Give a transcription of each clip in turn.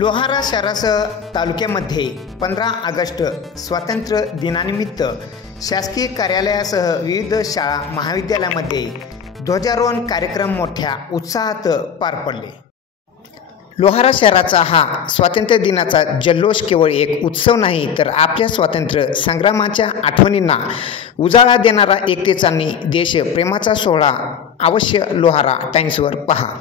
लोहारा शहरासह तालुक्यामध्ये 15 ऑगस्ट स्वातंत्र्य दिनानिमित्त शासकीय कार्यालयासह विविध शाळा महाविद्यालयामध्ये ध्वजारोहण कार्यक्रम मोठ्या उत्साहात पार पडले। लोहारा शहराचा हा स्वातंत्र्य दिनाचा जल्लोष केवळ एक उत्सव नाही तर आपल्या स्वातंत्र्य संग्रामाच्या आठवणींना उजाळा देणारा एकतेचा आणि देशप्रेमाचा सोहळा। अवश्य लोहारा टाइम्सवर पहा।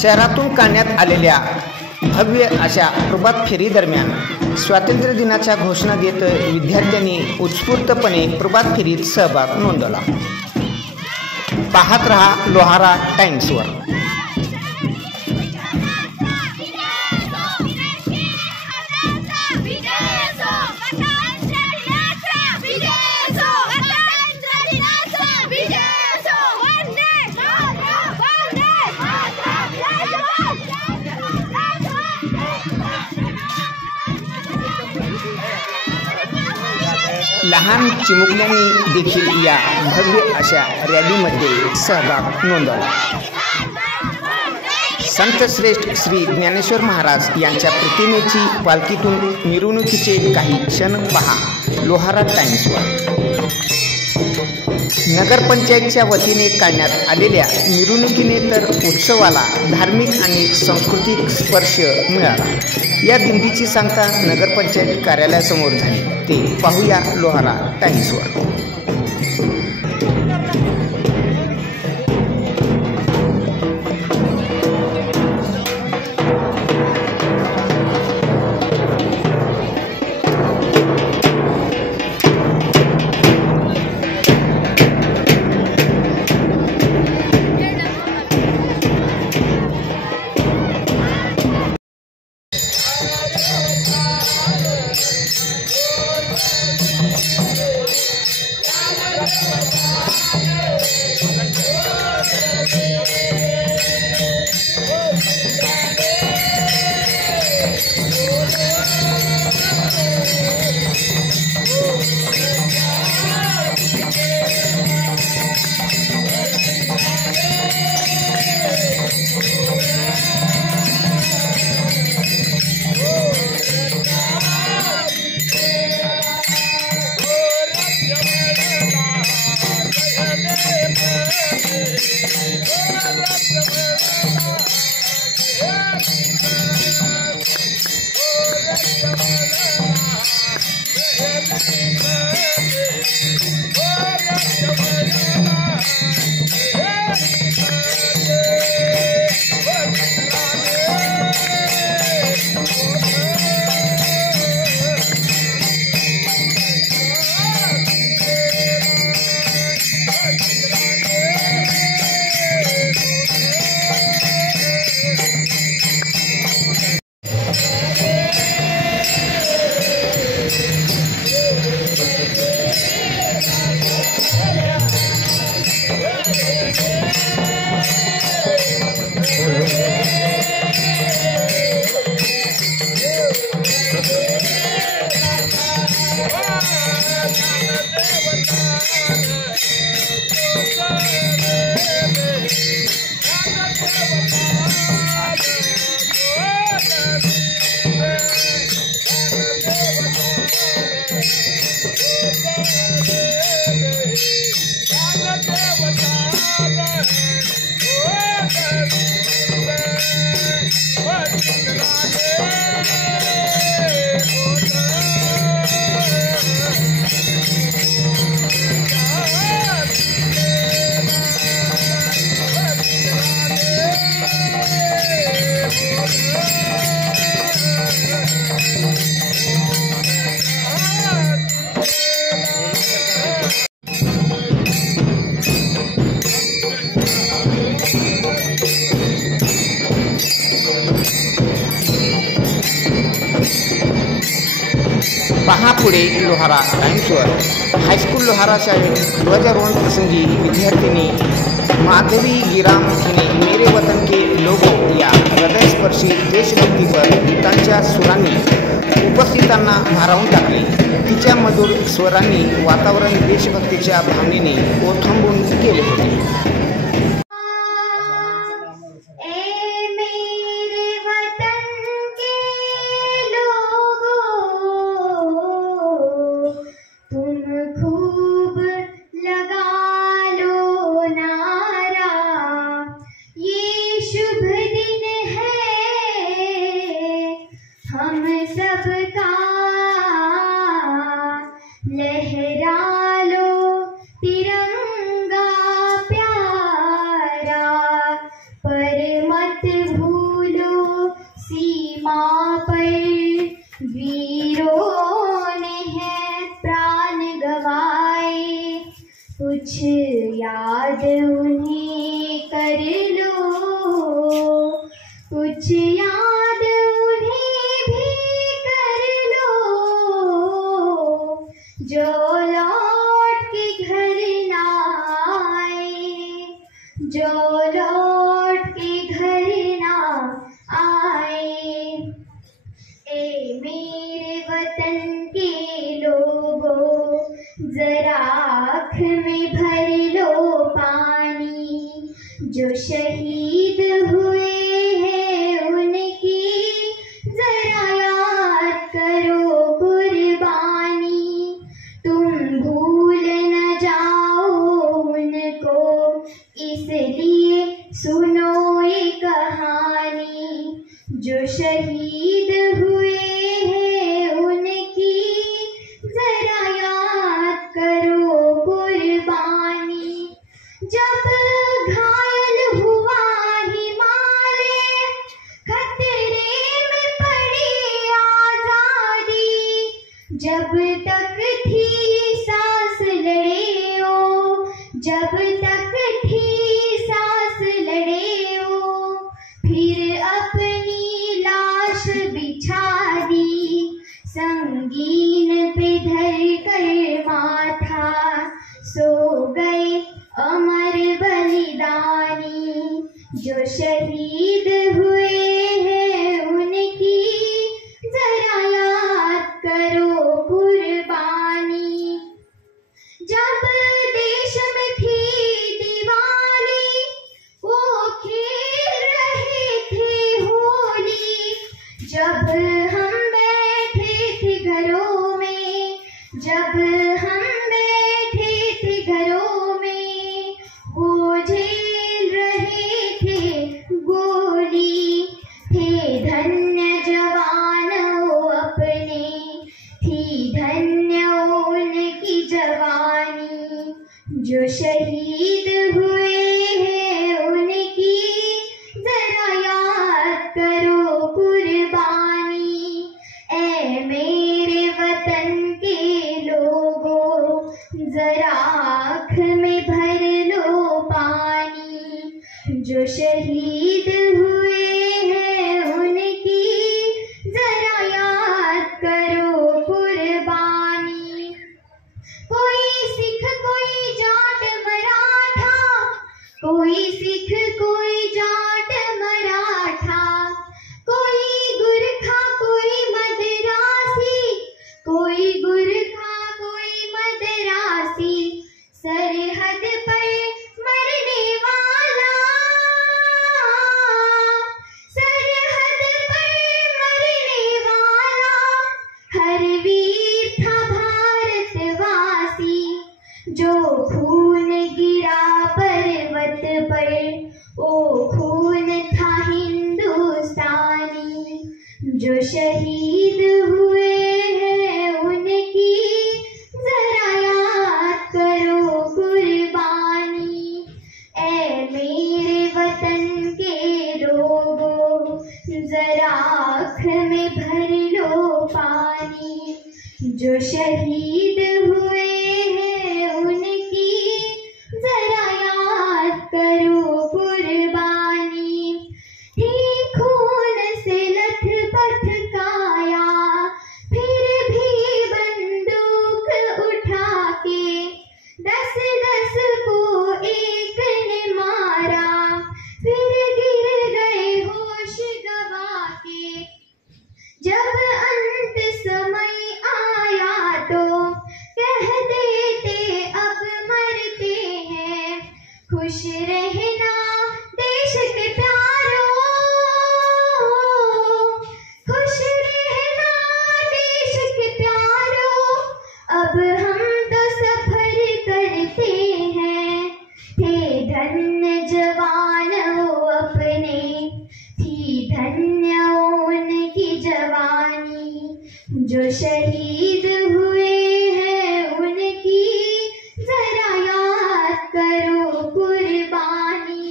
शहरातून काढण्यात आलेल्या भव्य अशा प्रभात फेरी दरम्यान स्वातंत्र्य दिनाच्या घोषणा देत विद्यार्थ्यांनी उत्स्फूर्तपणे प्रभात फेरीत सहभाग नोंदवला। पाहत रहा लोहारा टाइम्सवर। लहान चिमुकल्यांनी देखील या भव्य अशा रॅलीमध्ये सहभाग नोंदवला। संत श्रेष्ठ श्री ज्ञानेश्वर महाराज यांच्या प्रतिमेची पालखीतून मिरवणुकीचे काही क्षण पहा लोहारा टाइम्सवर। नगरपंचायतच्या वतीने काढण्यात आलेल्या मिरवणुकीने तर उत्सवाला धार्मिक आणि सांस्कृतिक स्पर्श मिळाला। या दिंडीची सांगता नगरपंचायत कार्यालयासमोर झाली ते पाहूया लोहारा टाइम्सवर। महापुढे लोहारा टाइम्सवर हायस्कूल लोहारा शाळेत ध्वजारोहण प्रसंगी विद्यार्थिनी माधवी गिराम हिने मेरे वतन के लोगो या हृदयस्पर्शी देशभक्तीपर गीतांच्या सुरांनी उपस्थितांना भारावून टाकले। तिच्या मधुर स्वरांनी वातावरण देशभक्तीच्या भावनेने ओथंबून गेले होते। लहरा लो तिरंगा प्यारा, पर मत भूलो सीमा पर वीरों ने है प्राण गवाए। कुछ याद उन्हें कर लो, कुछ याद उन्हें भी कर लो, जो लौट के घर ना आए, जो लौट के घर ना आए। ए मेरे वतन के लोगों, जरा आँख में भर लो पानी। जो शहीद हुए हैं उनकी जरा याद करो कुर्बानी। तुम भूल न जाओ उनको, इसलिए सुनो ये कहानी। जो शहीद हुए हैं उनकी जरा याद करो कुर्बानी। जब घायल हुआ हिमालय, खतरे में पड़ी आजादी। जब तक थी सांस लड़े हो, जब तक थी सांस लड़े हो, फिर अपनी लाश बिछा दी संगीन पे धर कर माथा। सो गए अमर बलिदानी। जो शहीद हुए हैं उनकी जरा याद करो कुर्बानी। जब देश में थी दिवाली, वो खेल रहे थे होली। जब हम बैठे थे घरों में, जब हम बैठे थे घरों में, वो झेल रहे थे गोली। थे धन्य जवानों अपने, थी धन्य उनकी जवानी। जो शहीद हुए हैं उनकी जरा याद करो कुर्बानी। ऐ मेरे वतन के लोगों, जरा आँख में भर लो पानी। जो शहीद हुए हैं उनकी जरा याद करो कुर्बानी। कोई सिख कोई जाट मराठा, कोई सिख कोई जाट मराठा, कोई गुरखा कोई मदरासी, कोई गुरखा कोई मदरासी। सरहद पर मरने वाला, सरहद पर मरने वाला, हर वीर था भारतवासी। जो खून गिरा पर्वत पर, वो खून था हिंदुस्तानी। जो शहीद हुए हैं उनकी जरा याद करो कुर्बानी। ऐ मेरे वतन के लोगों, जरा आँख में भर लो पानी। जो शहीद हुए हैं उनकी जरा याद करो कुर्बानी। थी खून से लथपथ काया, फिर भी बन जब अंत समय आया तो कह देते अब मरते हैं। खुश रहना देश के प्यारों, खुश रहना देश के प्यारों, अब हम तो सफर करते हैं। थे धन्य जवान वो अपने, थी धन्य उनकी जवानी। जो शहीद हुए हैं उनकी जरा याद करो कुर्बानी।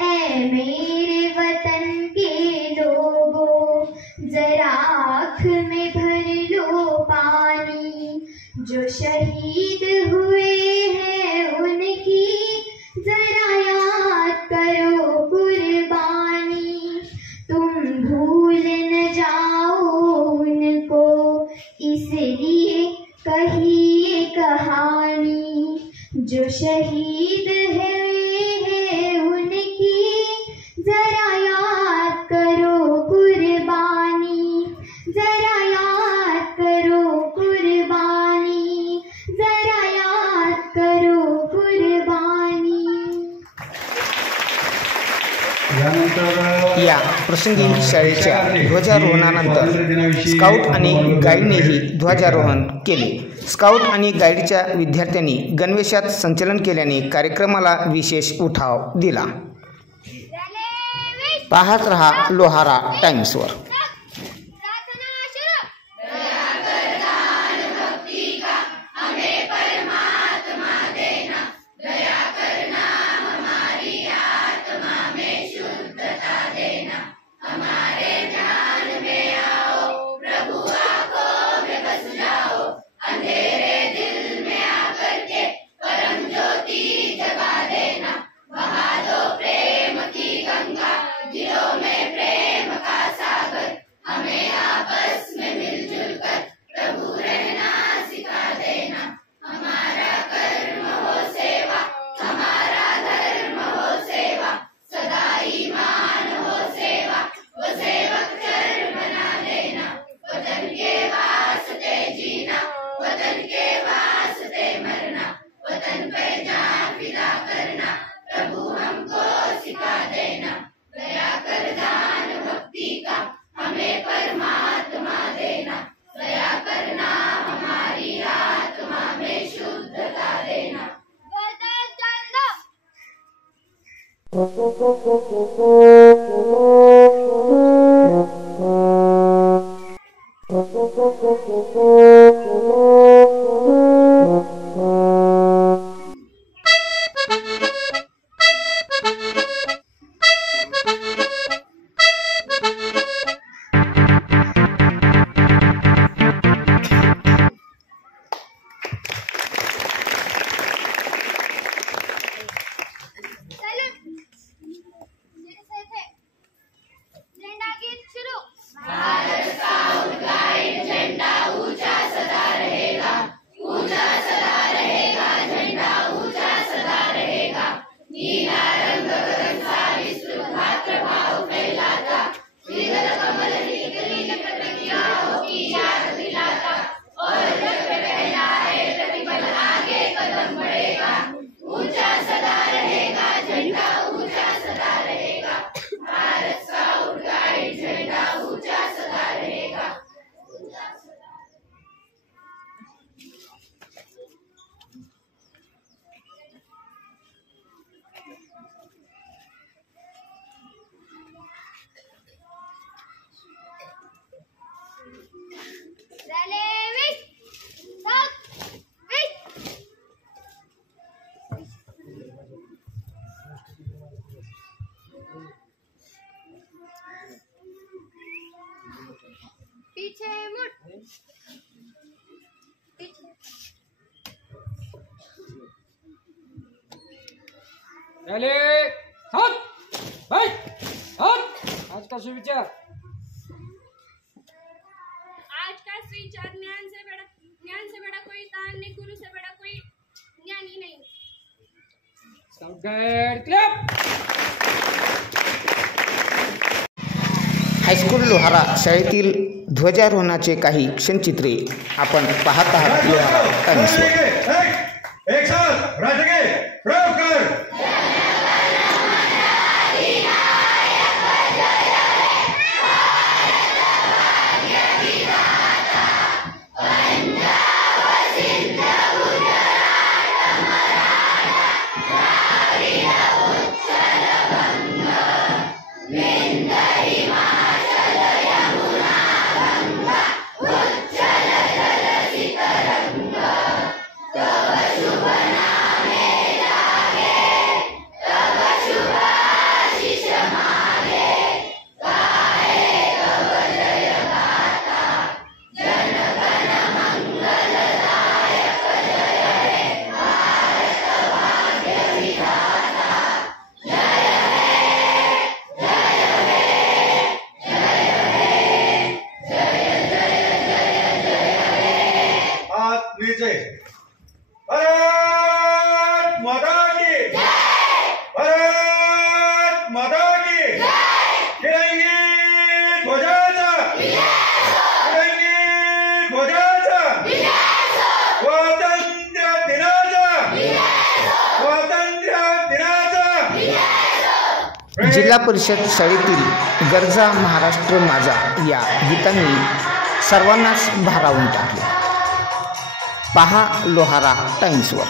ऐ मेरे वतन के लोगों, जरा आँख में भर लो पानी। जो शहीद हुए हैं उनकी जरा याद करो कुर्बानी। तुम भूल न जाओ उनको, इसलिए कही ये कहानी। जो शहीद है उनकी जरा याद करो कुर्बानी, जरा याद करो कुर्बानी, जरा याद करो कुर्बानी। या प्रसंगी शाळेच्या ध्वजारोहणानंतर स्काउट आणि गाईडनेही ध्वजारोहण केले। स्काउट आणि गाईडच्या विद्यार्थ्यांनी गणवेशात संचलन केल्याने कार्यक्रमाला विशेष उठाव दिला। पाहत रहा लोहारा टाइम्सवर। पीछे मुड़, पहले हाथ बैठ हाथ। आज का सुविचार, आज का सुविचार, ज्ञान से बड़ा कोई दान नहीं, गुरु से बड़ा कोई ज्ञानी नहीं। Scout guide clap. High school Lohara शाळेतील ध्वजारोहणाचे काही क्षणचित्रे आपण पाहत आहात लोहारा टाइम्सवर. एक साथ राजगे प्रयोग कर. भारत माता की भारत माता की तिरंगी ध्वजाचा तिरंगी ध्वजाचा स्वातंत्र्य दिनाचा. जिल्हा परिषद शाळेतील गरजा महाराष्ट्र माझा या गीतांनी सर्वांनाच भारावून टाकले. पहा लोहारा टाइम्सवर.